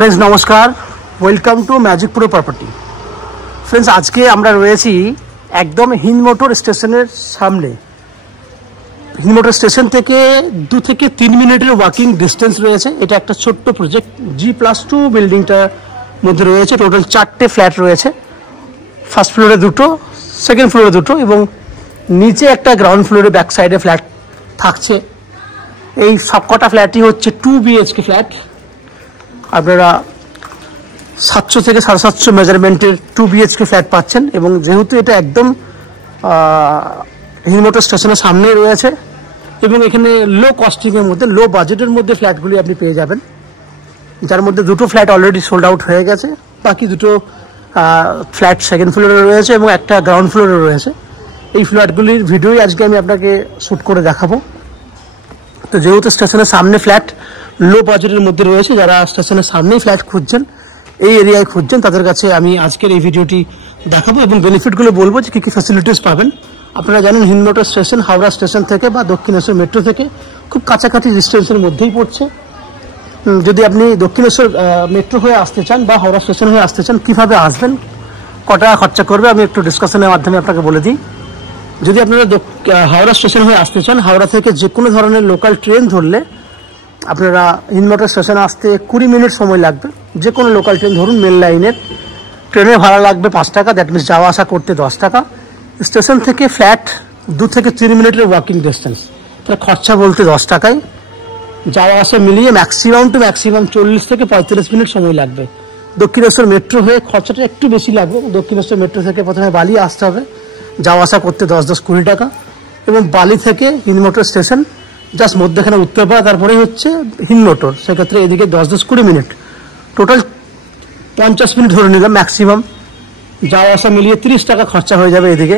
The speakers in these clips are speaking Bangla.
फ्रेंड्स नमस्कार welcome to magic pro property. Friends आज के আমরা রয়েছি একদম হিন্দমোটর স্টেশনের সামনে। হিন্দমোটর স্টেশন থেকে 2 থেকে 3 মিনিটের ওয়াকিং ডিস্টেন্স রয়েছে। এটা একটা ছোট্ট প্রজেক্ট G+2 বিল্ডিংটার মধ্যে রয়েছে। টোটাল 4টে ফ্ল্যাট রয়েছে। ফার্স্ট ফ্লোরে দুটো, সেকেন্ড ফ্লোরে দুটো এবং নিচে একটা গ্রাউন্ড ফ্লোরে ব্যাক সাইডে ফ্ল্যাট থাকছে। এই সবকটা ফ্ল্যাটই হচ্ছে 2 BHK ফ্ল্যাট। আপনারা 700 থেকে 750 মেজারমেন্টের 2 BHK ফ্ল্যাট পাচ্ছেন এবং যেহেতু এটা একদম হিন্দমোটর স্টেশনের সামনে রয়েছে এবং এখানে লো কস্টিংয়ের মধ্যে লো বাজেটের মধ্যে ফ্ল্যাটগুলি আপনি পেয়ে যাবেন, যার মধ্যে দুটো ফ্ল্যাট অলরেডি সোল্ড আউট হয়ে গেছে, বাকি দুটো ফ্ল্যাট সেকেন্ড ফ্লোরে রয়েছে এবং একটা গ্রাউন্ড ফ্লোরে রয়েছে। এই ফ্ল্যাটগুলির ভিডিওই আজকে আমি আপনাকে শ্যুট করে দেখাবো। তো যেহেতু স্টেশনের সামনে ফ্ল্যাট লো বাজেটের মধ্যে রয়েছে, যারা স্টেশনের সামনেই ফ্ল্যাট খুঁজছেন, এই এরিয়ায় খুঁজছেন, তাদের কাছে আমি আজকের এই ভিডিওটি দেখাবো এবং বেনিফিটগুলো বলবো যে কী কী ফ্যাসিলিটিস পাবেন। আপনারা জানেন হিন্দমোটর স্টেশন হাওড়া স্টেশন থেকে বা দক্ষিণেশ্বর মেট্রো থেকে খুব কাছাকাছি ডিস্টেন্সের মধ্যেই পড়ছে। যদি আপনি দক্ষিণেশ্বর মেট্রো হয়ে আসতে চান বা হাওড়া স্টেশন হয়ে আসতে চান, কীভাবে আসবেন, কত টাকা খরচা করবে, আমি একটু ডিসকাশনের মাধ্যমে আপনাকে বলে দিই। যদি আপনারা হাওড়া স্টেশন হয়ে আসতে চান, হাওড়া থেকে যে কোনো ধরনের লোকাল ট্রেন ধরলে আপনারা হিন্দমোটর স্টেশনে আসতে 20 মিনিট সময় লাগবে। যে কোনো লোকাল ট্রেন ধরুন, মেল লাইনের ট্রেনের ভাড়া লাগবে 5 টাকা, দ্যাট মিনস যাওয়া আসা করতে 10 টাকা। স্টেশন থেকে ফ্ল্যাট 2 থেকে 3 মিনিটের ওয়াকিং ডিস্টেন্স, তাহলে খরচা বলতে 10 টাকায় যাওয়া আসা মিলিয়ে ম্যাক্সিমাম টু ম্যাক্সিমাম 40 থেকে 45 মিনিট সময় লাগবে। দক্ষিণেশ্বর মেট্রো হয়ে খরচাটা একটু বেশি লাগবে। দক্ষিণেশ্বর মেট্রো থেকে প্রথমে বালি আসতে হবে, যাওয়া আসা করতে 10-20 টাকা, এবং বালি থেকে হিন্দমোটর স্টেশন জাস্ট মধ্যখানে উঠতে পারে, তারপরে হচ্ছে হিন্দমোটর, সেক্ষেত্রে এদিকে 10-20 মিনিট, টোটাল 50 মিনিট ধরে নিলাম ম্যাক্সিমাম। যাওয়া আসা মিলিয়ে 30 টাকা খরচা হয়ে যাবে। এদিকে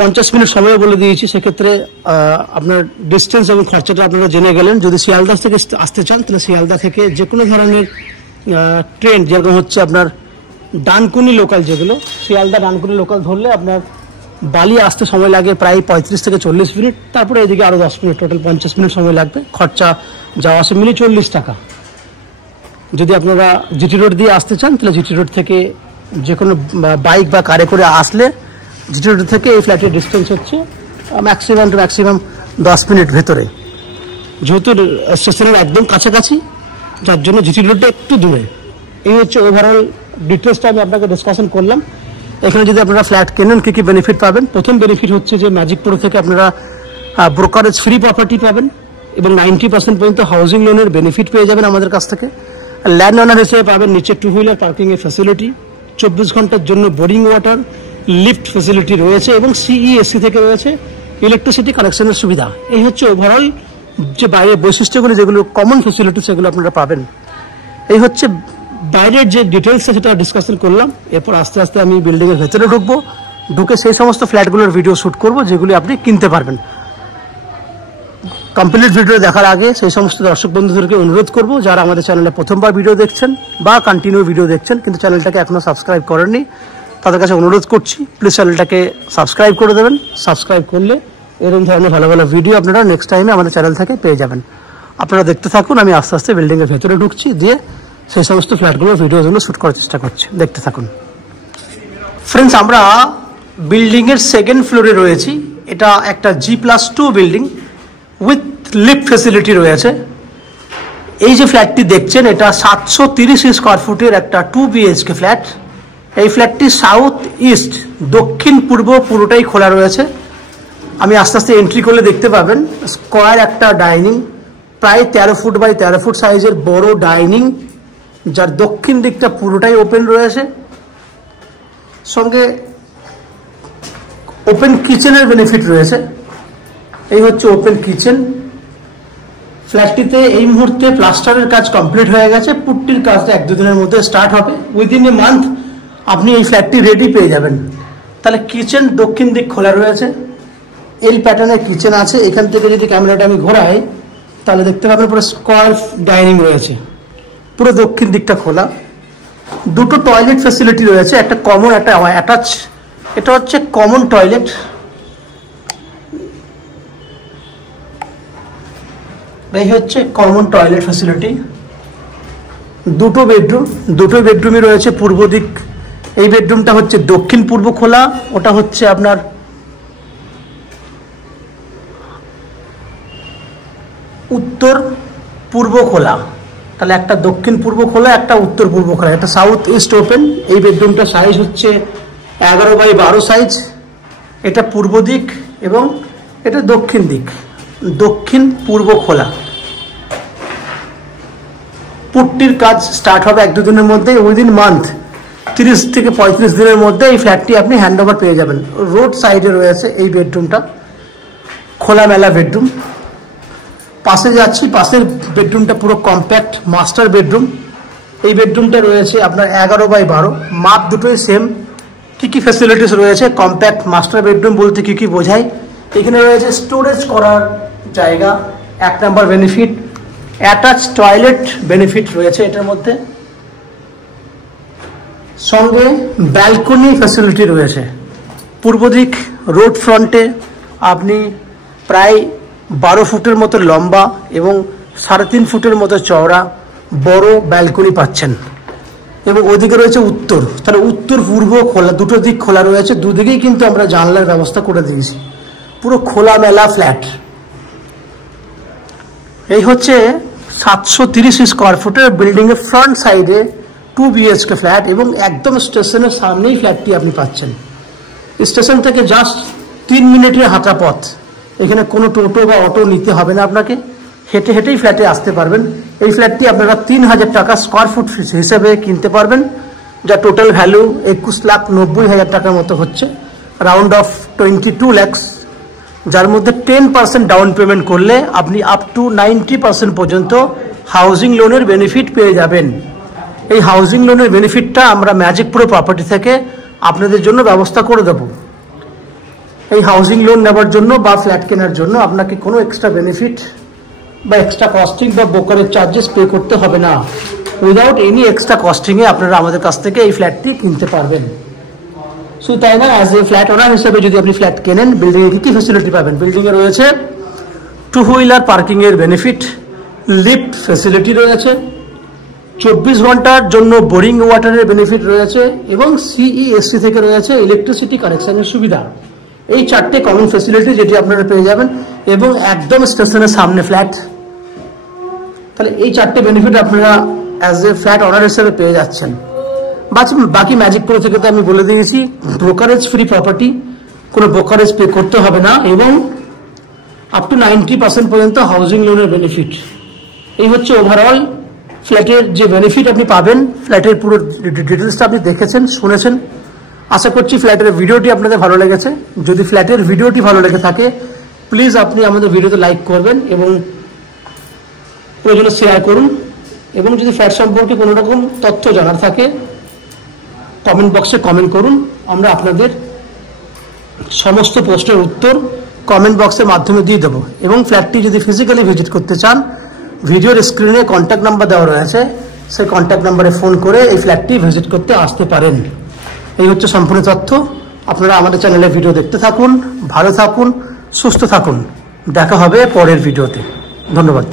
50 মিনিট সময় বলে দিয়েছি, সেক্ষেত্রে আপনার ডিস্টেন্স এবং খরচাটা আপনারা জেনে গেলেন। যদি শিয়ালদা থেকে আসতে চান, তাহলে শিয়ালদা থেকে যে কোনো ধরনের ট্রেন, যেরকম হচ্ছে আপনার ডানকুনি লোকাল, যেগুলো শিয়ালদা ডানকুনি লোকাল ধরলে আপনার বালি আসতে সময় লাগে প্রায় 35 থেকে 40 মিনিট, তারপরে এদিকে আরও 10 মিনিট, টোটাল 50 মিনিট সময় লাগবে। খরচা যাওয়া আসা মিলিয়ে 40 টাকা। যদি আপনারা জিটি রোড দিয়ে আসতে চান, তাহলে জিটি রোড থেকে যে কোনো বাইক বা কারে করে আসলে জিটি রোড থেকে এই ফ্ল্যাটের ডিস্টেন্স হচ্ছে ম্যাক্সিমাম টু ম্যাক্সিমাম 10 মিনিট ভেতরে। যেহেতু স্টেশনের একদম কাছাকাছি, যার জন্য জিটি রোডটা একটু দূরে। এই হচ্ছে ওভারঅল ডিটেলসটা আমি আপনাকে ডিসকাশন করলাম। এখানে যদি আপনারা ফ্ল্যাট কেনেন, কী কী বেনিফিট পাবেন। প্রথম বেনিফিট হচ্ছে যে ম্যাজিক প্রো থেকে আপনারা ব্রোকারেজ ফ্রি প্রপার্টি পাবেন এবং 90% পর্যন্ত হাউজিং লোনের বেনিফিট পেয়ে যাবেন আমাদের কাছ থেকে। ল্যান্ড ওনার হিসেবে পাবেন নিচে 2 হুইলার পার্কিংয়ের ফ্যাসিলিটি, 24 ঘন্টার জন্য বোরিং ওয়াটার, লিফট ফ্যাসিলিটি রয়েছে এবং CESC থেকে রয়েছে ইলেকট্রিসিটি কানেকশনের সুবিধা। এই হচ্ছে ওভারঅল যে বাইরের বৈশিষ্ট্যগুলি, যেগুলো কমন ফ্যাসিলিটি, সেগুলো আপনারা পাবেন। এই হচ্ছে বাইরের যে ডিটেলস সেটা ডিসকাশন করলাম। এরপর আস্তে আস্তে আমি বিল্ডিংয়ের ভেতরে ঢুকবো, ঢুকে সেই সমস্ত ফ্ল্যাটগুলোর ভিডিও শ্যুট করব যেগুলি আপনি কিনতে পারবেন। কমপ্লিট ভিডিও দেখার আগে সেই সমস্ত দর্শক বন্ধুদেরকে অনুরোধ করব, যারা আমাদের চ্যানেলে প্রথমবার ভিডিও দেখছেন বা কন্টিনিউ ভিডিও দেখছেন কিন্তু চ্যানেলটাকে এখনও সাবস্ক্রাইব করেননি, তাদের কাছে অনুরোধ করছি প্লিজ চ্যানেলটাকে সাবস্ক্রাইব করে দেবেন। সাবস্ক্রাইব করলে এরকম ধরনের ভালো ভালো ভিডিও আপনারা নেক্সট টাইমে আমাদের চ্যানেল থেকে পেয়ে যাবেন। আপনারা দেখতে থাকুন, আমি আস্তে আস্তে বিল্ডিংয়ের ভেতরে ঢুকছি, দিয়ে সেই সমস্ত ফ্ল্যাটগুলোর ভিডিওগুলো শ্যুট করার চেষ্টা করছি, দেখতে থাকুন। ফ্রেন্ডস, আমরা বিল্ডিংয়ের সেকেন্ড ফ্লোরে রয়েছি। এটা একটা G+2 building with lift facility রয়েছে। এই যে ফ্ল্যাটটি দেখছেন, এটা 730 স্কোয়ার ফুটের একটা 2 BHK ফ্ল্যাট। এই ফ্ল্যাটটি সাউথ ইস্ট, দক্ষিণ পূর্ব পুরোটাই খোলা রয়েছে। আমি আস্তে আস্তে এন্ট্রি করলে দেখতে পাবেন স্কোয়ার একটা ডাইনিং, প্রায় 13 ফুট বাই 13 ফুট সাইজের বড় ডাইনিং, যার দক্ষিণ দিকটা পুরোটাই ওপেন রয়েছে। সঙ্গে ওপেন কিচেনের বেনিফিট রয়েছে। এই হচ্ছে ওপেন কিচেন। ফ্ল্যাটটিতে এই মুহূর্তে প্লাস্টারের কাজ কমপ্লিট হয়ে গেছে, পুট্টির কাজটা 1-2 দিনের মধ্যে স্টার্ট হবে। উইদিন এ মান্থ আপনি এই ফ্ল্যাটটি রেডি পেয়ে যাবেন। তাহলে কিচেন দক্ষিণ দিক খোলা রয়েছে, এল প্যাটার্নের কিচেন আছে। এখান থেকে যদি ক্যামেরাটা আমি ঘোরাই, তাহলে দেখতে পাবেন পুরো স্কোয়ার ডাইনিং রয়েছে, পুরো দক্ষিণ দিকটা খোলা। দুটো টয়লেট ফ্যাসিলিটি রয়েছে, একটা কমন, একটা অ্যাটাচ। এটা হচ্ছে কমন টয়লেট। এই হচ্ছে কমন টয়লেট ফ্যাসিলিটি। দুটো বেডরুমই রয়েছে পূর্ব দিক। এই বেডরুমটা হচ্ছে দক্ষিণ পূর্ব খোলা, ওটা হচ্ছে আপনার উত্তর পূর্ব খোলা। তাহলে একটা দক্ষিণ পূর্ব খোলা, একটা উত্তর পূর্ব খোলা, একটা সাউথ ইস্ট ওপেন। এই বেডরুমটা সাইজ হচ্ছে 11x12 সাইজ। এটা পূর্ব দিক এবং এটা দক্ষিণ দিক, দক্ষিণ পূর্ব খোলা। পুট্টির কাজ স্টার্ট হবে 1-2 দিনের মধ্যে, উইদিন মান্থ 30 থেকে 35 দিনের মধ্যে এই ফ্ল্যাটটি আপনি হ্যান্ডওভার পেয়ে যাবেন। রোড সাইডে রয়েছে এই বেডরুমটা, খোলামেলা বেডরুম। পাশে যাচ্ছি, পাশের বেডরুমটা পুরো কম্প্যাক্ট মাস্টার বেডরুম। এই বেডরুমটা রয়েছে আপনার 11x12, মাপ দুটোই সেম। কী কী ফ্যাসিলিটিস রয়েছে কম্প্যাক্ট মাস্টার বেডরুম বলতে কী কী বোঝায়? এখানে রয়েছে স্টোরেজ করার জায়গা, 1 নম্বর বেনিফিট। অ্যাটাচ টয়লেট বেনিফিট রয়েছে এটার মধ্যে, সঙ্গে ব্যালকনি ফ্যাসিলিটি রয়েছে। পূর্ব দিক রোড ফ্রন্টে আপনি প্রায় 12 ফুটের মতো লম্বা এবং 3.5 ফুটের মতো চওড়া বড় ব্যালকনি পাচ্ছেন। এবং ওদিকে রয়েছে উত্তর, তাহলে উত্তর পূর্ব খোলা, দুটো দিক খোলা রয়েছে। দুদিকেই কিন্তু আমরা জানলার ব্যবস্থা করে দিয়েছি। পুরো খোলামেলা ফ্ল্যাট। এই হচ্ছে 730 স্কোয়ার ফুটের বিল্ডিংয়ের ফ্রন্ট সাইডে 2 BHK ফ্ল্যাট এবং একদম স্টেশনের সামনেই ফ্ল্যাটটি আপনি পাচ্ছেন। স্টেশন থেকে জাস্ট 3 মিনিটের হাঁটা পথ। এখানে কোনো টোটো বা অটো নিতে হবে না আপনাকে, হেঁটে হেঁটেই ফ্ল্যাটে আসতে পারবেন। এই ফ্ল্যাটটি আপনারা 3000 টাকা স্কোয়ার ফুট হিসেবে কিনতে পারবেন, যা টোটাল ভ্যালু 21,90,000 টাকার মতো হচ্ছে, রাউন্ড অফ 22 lakhs, যার মধ্যে 10% ডাউন পেমেন্ট করলে আপনি আপ টু 90% পর্যন্ত হাউজিং লোনের বেনিফিট পেয়ে যাবেন। এই হাউজিং লোনের বেনিফিটটা আমরা ম্যাজিক প্রো প্রপার্টি থেকে আপনাদের জন্য ব্যবস্থা করে দেব। এই হাউজিং লোন নেওয়ার জন্য বা ফ্ল্যাট কেনার জন্য আপনাকে কোনো এক্সট্রা বেনিফিট বা এক্সট্রা কস্টিং বা ব্রোকারেজ চার্জেস পে করতে হবে না। উইদাউট এনি এক্সট্রা কস্টিংয়ে আপনারা আমাদের কাছ থেকে এই ফ্ল্যাটটি কিনতে পারবেন। শুধু তাই না, অ্যাজ এ ফ্ল্যাট ওনার হিসেবে যদি আপনি ফ্ল্যাট কেনেন, বিল্ডিংয়ে কী কী ফ্যাসিলিটি পাবেন? বিল্ডিংয়ে রয়েছে 2 হুইলার পার্কিংয়ের বেনিফিট, লিফট ফ্যাসিলিটি রয়েছে, 24 ঘন্টার জন্য বোরিং ওয়াটারের বেনিফিট রয়েছে এবং CESC থেকে রয়েছে ইলেকট্রিসিটি কানেকশনের সুবিধা। এই 4টে কমন ফ্যাসিলিটি যেটি আপনারা পেয়ে যাবেন এবং একদম স্টেশনের সামনে ফ্ল্যাট। তাহলে এই 4টে বেনিফিট আপনারা অ্যাজ এ ফ্ল্যাট ওনার হিসেবে পেয়ে যাচ্ছেন। বাকি ম্যাজিক প্রো থেকে তো আমি বলে দিয়েছি, ব্রোকারেজ ফ্রি প্রপার্টি, কোনো ব্রোকারেজ পে করতে হবে না এবং আপ টু 90% পর্যন্ত হাউজিং লোনের বেনিফিট। এই হচ্ছে ওভারঅল ফ্ল্যাটের যে বেনিফিট আপনি পাবেন। ফ্ল্যাটের পুরো ডিটেলসটা আপনি দেখেছেন, শুনেছেন। আশা করছি ফ্ল্যাটের ভিডিওটি আপনাদের ভালো লেগেছে। যদি ফ্ল্যাটের ভিডিওটি ভালো লেগে থাকে প্লিজ আপনি আমাদের ভিডিওতে লাইক করবেন এবং প্রয়োজনে শেয়ার করুন। এবং যদি ফ্ল্যাট সম্পর্কে কোনো রকম তথ্য জানার থাকে কমেন্ট বক্সে কমেন্ট করুন, আমরা আপনাদের সমস্ত প্রশ্নের উত্তর কমেন্ট বক্সের মাধ্যমে দিয়ে দেবো। এবং ফ্ল্যাটটি যদি ফিজিক্যালি ভিজিট করতে চান, ভিডিওর স্ক্রিনে কন্ট্যাক্ট নাম্বার দেওয়া রয়েছে, সেই কন্ট্যাক্ট নাম্বারে ফোন করে এই ফ্ল্যাটটি ভিজিট করতে আসতে পারেন। এই হচ্ছে সম্পূর্ণ তথ্য। আপনারা আমাদের চ্যানেলে ভিডিও দেখতে থাকুন, ভালো থাকুন, সুস্থ থাকুন। দেখা হবে পরের ভিডিওতে। ধন্যবাদ।